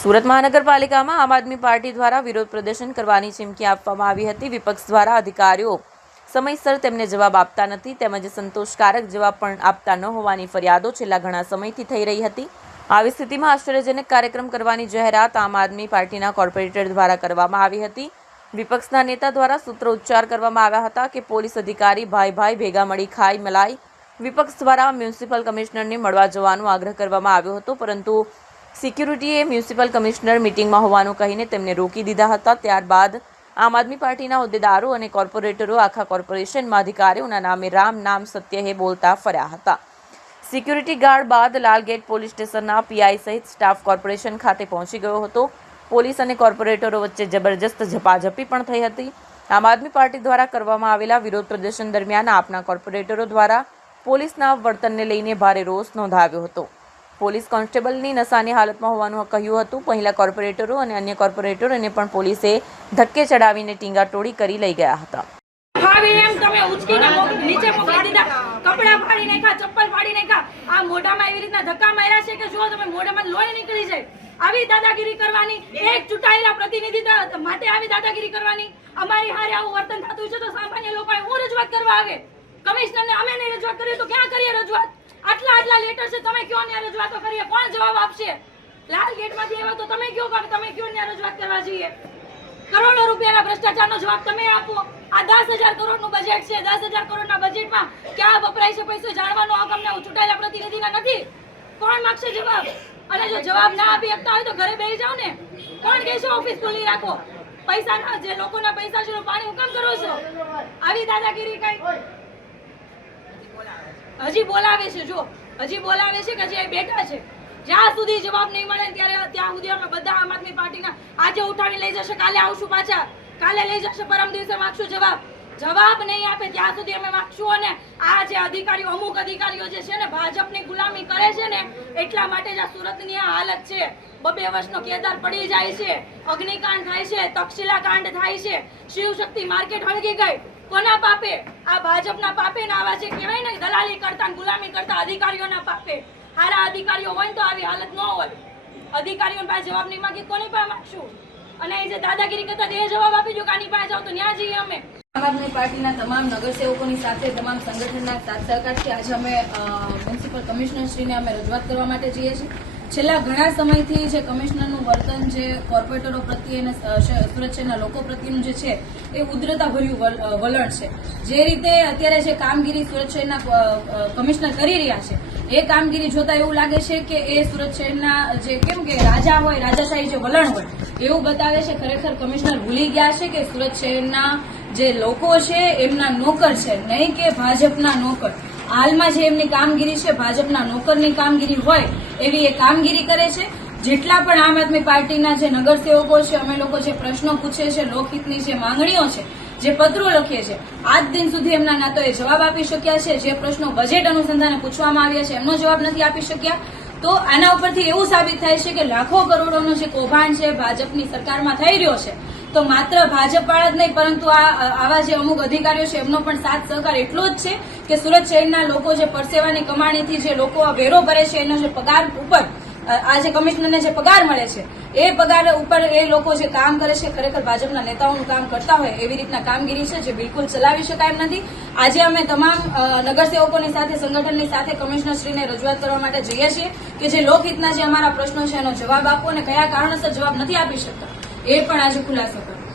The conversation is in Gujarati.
સુરત મહાનગરપાલિકામાં આમ આદમી પાર્ટી દ્વારા વિરોધ પ્રદર્શન કરવાની ચીમકી આપવામાં આવી હતી। વિપક્ષ દ્વારા અધિકારીઓ સમયસર તેમને જવાબ આપતા નથી તેમજ સંતોષકારક જવાબ પણ આપતા ન હોવાની ફરિયાદો છેલ્લા ઘણા સમયથી થઈ રહી હતી। આવી સ્થિતિમાં આશ્ચર્યજનક કાર્યક્રમ કરવાની જાહેરાત આમ આદમી પાર્ટીના કોર્પોરેટર દ્વારા કરવામાં આવી હતી। વિપક્ષના નેતા દ્વારા સૂત્રોચ્ચાર કરવામાં આવ્યા હતા કે પોલીસ અધિકારી ભાઈ ભાઈ ભેગા મળી ખાઈ મલાઈ। વિપક્ષ દ્વારા મ્યુનિસિપલ કમિશનરને મળવા જવાનો આગ્રહ કરવામાં આવ્યો હતો, પરંતુ સિક્યુરિટીએ મ્યુનિસિપલ કમિશનર મીટિંગમાં હોવાનું કહીને તેમને રોકી દીધા હતા। ત્યારબાદ આમ આદમી પાર્ટીના હોદ્દેદારો અને કોર્પોરેટરો આખા કોર્પોરેશનમાં અધિકારીઓના નામે રામ નામ સત્ય હે બોલતા ફર્યા હતા। સિક્યુરિટી ગાર્ડ બાદ લાલગેટ પોલીસ સ્ટેશનના પીઆઈ સહિત સ્ટાફ કોર્પોરેશન ખાતે પહોંચી ગયો હતો। પોલીસ અને કોર્પોરેટરો વચ્ચે જબરજસ્ત ઝપાઝપી પણ થઈ હતી। આમ આદમી પાર્ટી દ્વારા કરવામાં આવેલા વિરોધ પ્રદર્શન દરમિયાન આપના કોર્પોરેટરો દ્વારા પોલીસના વર્તનને લઈને ભારે રોષ નોંધાવ્યો હતો। પોલીસ કોન્સ્ટેબલની નશાની હાલતમાં હોવાનું કહ્યું હતું। પહેલા કોર્પોરેટરો અને અન્ય કોર્પોરેટરોને પણ પોલીસે ધક્કે ચડાવીને ટીંગાટોળી કરી લઈ ગયા હતા। કપડા ફાડી નાખ્યા, ચપ્પલ ફાડી નાખ્યા। આ મોઢામાં એવી રીતના ધક્કા માર્યા છે કે જો તમે મોઢામાં લોહી નીકળી જાય। આવી દાદાગીરી કરવાની, એક ચૂંટાયેલા પ્રતિનિધિ માટે આવી દાદાગીરી કરવાની। અમારી હારે આવું વર્તન થતું છે તો સામાન્ય લોકોએ હું રજૂઆત કરવા આવે? કમિશનરને અમે નહીં રજૂઆત કરીએ તો ક્યાં કરીએ રજૂઆત? આટલા લેટર છે, તમે કયો ને રજૂઆતો કરીએ, કોણ જવાબ આપશે? લાલ ગેટમાંથી આવ્યો તો તમે કયો ને રજૂઆત કરવા જઈએ? કરોડો રૂપિયાના ભ્રષ્ટાચારનો જવાબ તમે આપો। આ 10,000 કરોડનું બજેટ છે। 10,000 કરોડના બજેટમાં ક્યાં વપરાય છે પૈસો જાણવાનો હક અમને ચૂંટાયેલા પ્રતિનિધિના નથી। કોણ માંગશે જવાબ? અને જો જવાબ ના આપી શકતા હોય તો ઘરે બેસી જાઓ ને। કોણ કહેશે ઓફિસ ખુલ્લી રાખો? પૈસાના જે લોકોના પૈસા છે પાણી હુકમ કરો છો? આવી દાદાગીરી કઈ હજી બોલાવે છે? જો હજી બોલાવે છે કે હજી અહીં બેઠા છે। જ્યાં સુધી જવાબ નહીં મળે ત્યાં સુધી અમે બધા આમ આદમી પાર્ટીના આજે ઉઠાવી લઈ જશે, કાલે આવશું પાછા, કાલે લઈ જશે, પરમ દિવસે માગશું જવાબ નહીં આપે ત્યાં સુધી અમે માગશું। અને આ જે અધિકારીઓ, અમુક અધિકારીઓ જે છે ને ભાજપની ગુલામી કરે છે ને એટલા માટે જ આ સુરતની આ હાલત છે। 2 વર્ષનો કેદાર પડી જાય છે, અગ્નિકાંડ થાય છે, તક્ષશિલા કાંડ થાય છે, શિવશક્તિ માર્કેટ હળગી ગઈ। કોના પાપે? આ ભાજપના પાપે ને આવા જે કહેવાય ને દલાલી કરતા ગુલામી કરતા અધિકારીઓના પાપે। હારા અધિકારીઓ હોય તો આવી હાલત ન હોય। અધિકારીઓને પાસે જવાબ નહીં માંગી કોની પાસે માંગશું? અને એ જે દાદાગીરી કરતા એ જવાબ આપી દો કે આની પાસે જાઓ તો ત્યાં જઈએ અમે। આમ આદમી પાર્ટીના તમામ નગરસેવકોની સાથે તમામ સંગઠનના સાથ સહકારથી આજે અમે મ્યુનિસિપલ કમિશનરશ્રીને અમે રજૂઆત કરવા માટે જઈએ છીએ। છેલ્લા ઘણા સમયથી જે કમિશનરનું વર્તન જે કોર્પોરેટરો પ્રત્યે અને સુરત શહેરના લોકો પ્રત્યેનું જે છે એ ઉદ્ધરતાભર્યું વલણ છે। જે રીતે અત્યારે જે કામગીરી સુરત શહેરના કમિશનર કરી રહ્યા છે એ કામગીરી જોતા એવું લાગે છે કે એ સુરત શહેરના જે કેમ કે રાજા હોય, રાજાશાહી જે વલણ હોય એવું બતાવે છે। ખરેખર કમિશનર ભૂલી ગયા છે કે સુરત શહેરના જે લોકો છે એમના નોકર છે, નહીં કે ભાજપના નોકર। હાલમાં જે એમની કામગીરી છે ભાજપના નોકરની કામગીરી હોય એવી એ કામગીરી કરે છે। જેટલા પણ આમ આદમી પાર્ટીના જે નગરસેવકો છે, અમે લોકો જે પ્રશ્નો પૂછે છે, લોકહિતની જે માંગણીઓ છે, જે પત્રો લખીએ છીએ, આજ દિન સુધી એમના ના તો એ જવાબ આપી શક્યા છે। જે પ્રશ્નો બજેટ અનુસંધાને પૂછવામાં આવ્યા છે એમનો જવાબ નથી આપી શક્યા। તો આના ઉપરથી એવું સાબિત થાય છે કે લાખો કરોડોનો જે કૌભાંડ છે ભાજપની સરકારમાં થઈ રહ્યો છે, તો માત્ર ભાજપવાળા જ નહીં પરંતુ આવા જે અમુક અધિકારીઓ છે એમનો પણ સાથ સહકાર એટલો જ છે કે સુરત શહેરના લોકો જે પરસેવાની કમાણીથી જે લોકો આ વેરો ભરે છે એનો જે પગાર ઉપર આ જે કમિશનરને જે પગાર મળે છે એ પગાર ઉપર એ લોકો જે કામ કરે છે ખરેખર ભાજપના નેતાઓનું કામ કરતા હોય એવી રીતના કામગીરી છે જે બિલકુલ ચલાવી શકાય એમ નથી। આજે અમે તમામ નગરસેવકોની સાથે સંગઠનની સાથે કમિશનરશ્રીને રજૂઆત કરવા માટે જઈએ છીએ કે જે લોકહિતના જે અમારા પ્રશ્નો છે એનો જવાબ આપો અને કયા કારણસર જવાબ નથી આપી શકતા એ પણ આજે ખુલાસો કરો।